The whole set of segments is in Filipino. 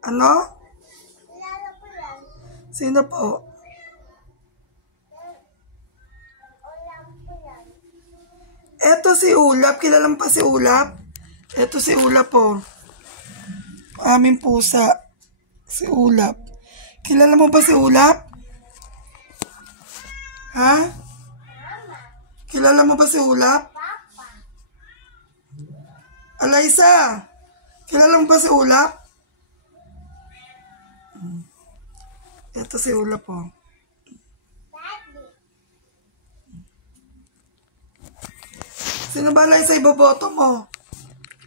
Ano? Kilala ko yan. Sino po? Ulam ko yan. Eto si Ulap. Kilala mo pa si Ulap? Eto si Ulap po. Aming pusa. Si Ulap. Kilala mo ba si Ulap? Ha? Kilala mo ba si Ulap? Papa. Alaysa, kilala mo ba si Ulap? Ito si Ulap po. Daddy. Sino ba Alaysa iboboto mo?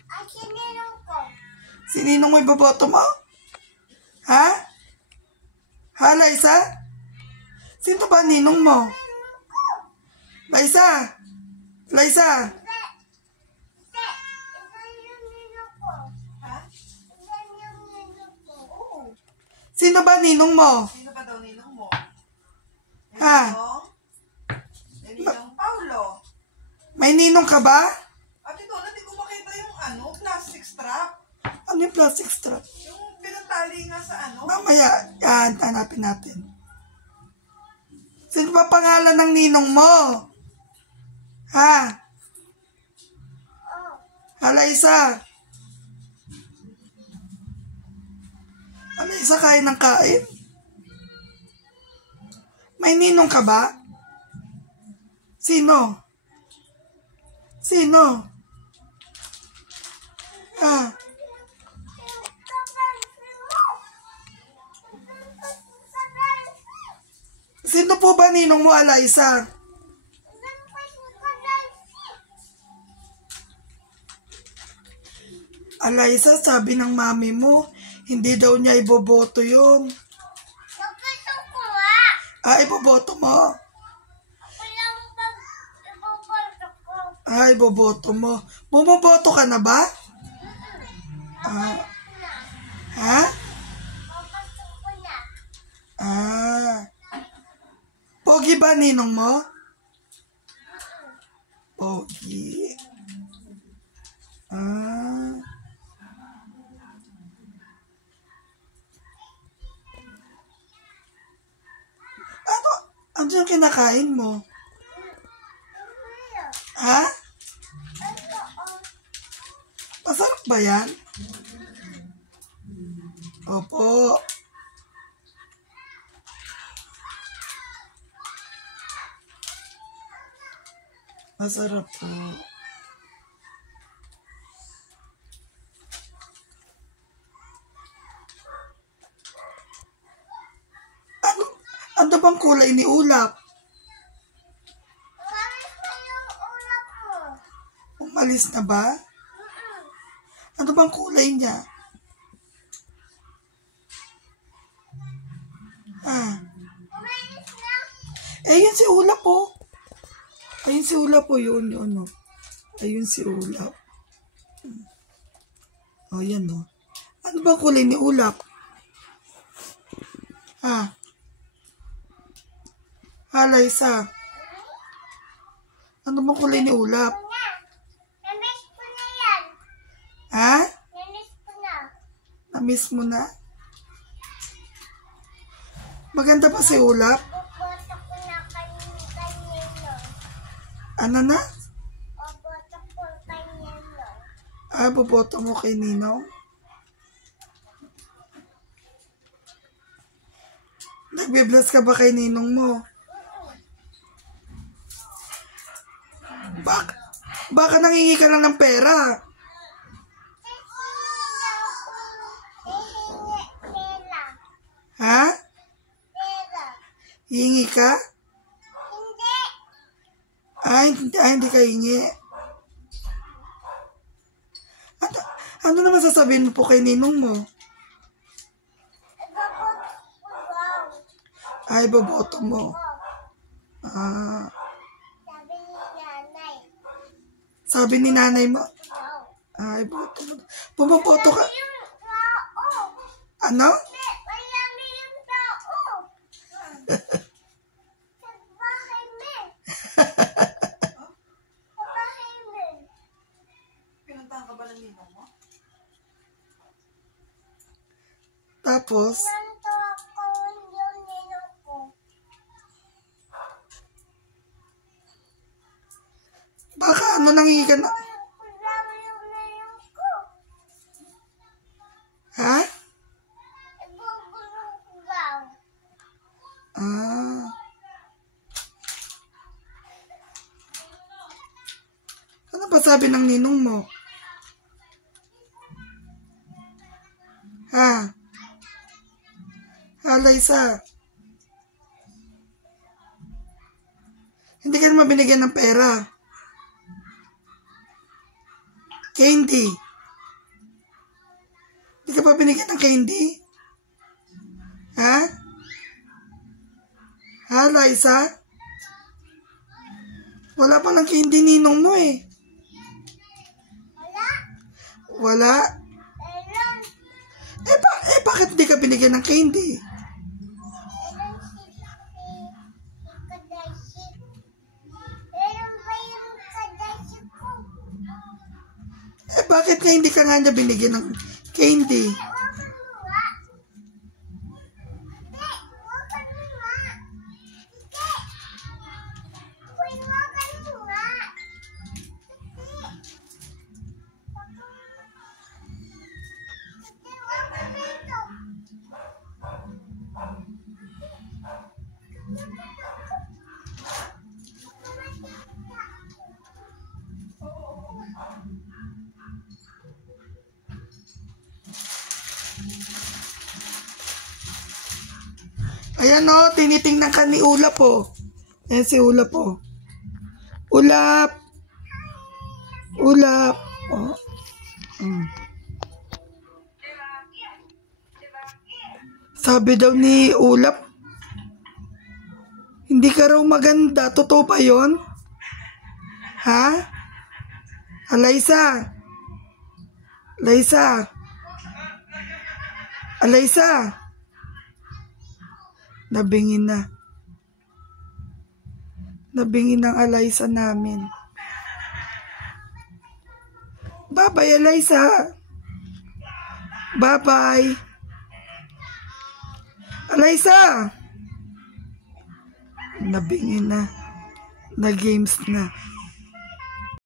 Ay, sinilong ko. Si Ninong mo iboboto mo? Ha? Ha, Alaysa? Sino ba Ninong mo? Alaysa? Alaysa? Hindi. Hindi. Iba yung nilong ko. Ha? Iba yung nilong ko. Oo. Sino ba Ninong mo? Sino ba daw ninong mo? Ha? Ninong Paulo. May Ninong ka ba? At ito, hindi ko makita yung plastic strap. Ano yung plastic strap? Yung pinatali nga sa Mamaya, yan, hanapin natin. Sino ba pangalan ng Ninong mo? Ha? Oh. Alaysa? Alaysa, kain ng kain? May Ninong ka ba? Sino? Sino? Ha? Sino po ba Ninong mo, Alaysa? Alaysa, sabi ng mami mo, hindi daw niya iboboto yun. Gusto ko nga. Iboboto mo? Ako lang pag ipoporto ko. Iboboto mo. Bumoboto ka na ba? Ha? Papasok ko na. Pogi ba Ninong mo? Pogi. Ano yung kinakain mo? Ha? Masarap ba yan? Opo. Masarap po. Ano bang kulay ni Ulap? Umalis na yung ulam mo. Umalis na ba? Ano bang kulay niya? Umalis na. Yun si Ulap po. Ayun si Ulap po, yun. Ayun si Ulap. Yan o. Ano bang kulay ni Ulap? Alaysa. Ano bang kulay ni Ulap? Namiss ko na yan. Ha? Namiss ko na. Na-miss mo na? Maganda pa si Ulap? Boboto ko na kanino. Ano na? Boboto ko kanino. Boboto mo kay Ninong? Nagbe-bless ka ba kay Ninong mo? Baka nangingi ka lang ng pera. Pera. Ha? Pera. Hingi ka? Hindi. Hindi ka hingi. Ano naman sasabihin mo po kay Ninong mo? Boboto ko daw. Boboto mo. Sabi ni nanay. Sabi ni nanay mo? Daw. Boto mo. Bumoboto ka? Yung tao. Ano? Marami yung tao. Sa bahay mo. Sa bahay mo. Pinuntahan ka ba ng ninong mo? Tapos, Nanto ako yung ninong ko. baka ano nangingi ka na? Ulam yung ninong ko. Ha? Ibubulong ko daw. Ah. Ano ba sabi ng ninong mo? Ha? Ha, Liza? Hindi ka naman binigyan ng pera. Candy. Hindi ka pa binigyan ng candy? Ha? Ha, Liza? Wala pa ng candy ninong mo eh. Wala. Wala? Meron. Bakit hindi ka binigyan ng candy? Meron si Kadashi. Meron ba yung Kadashi ko? Bakit nga hindi ka nga niya binigyan ng candy? Wakan mo nga. Hindi, wakan mo nga. Hindi. Uy, wakan mo nga. Hindi. Hindi, wakan mo ito. Ayan o, tinitingnan ka ni Ulap o. Ayan si Ulap o. Ulap! Ulap! O. Sabi daw ni Ulap, hindi ka raw maganda. Totoo ba yun? Ha? Alaysa? Alaysa? Alaysa? Nabingin na. Nabingin ng Alaysa namin. Bye-bye, Alaysa. Bye-bye. Alaysa! Nabingin na. Na games na.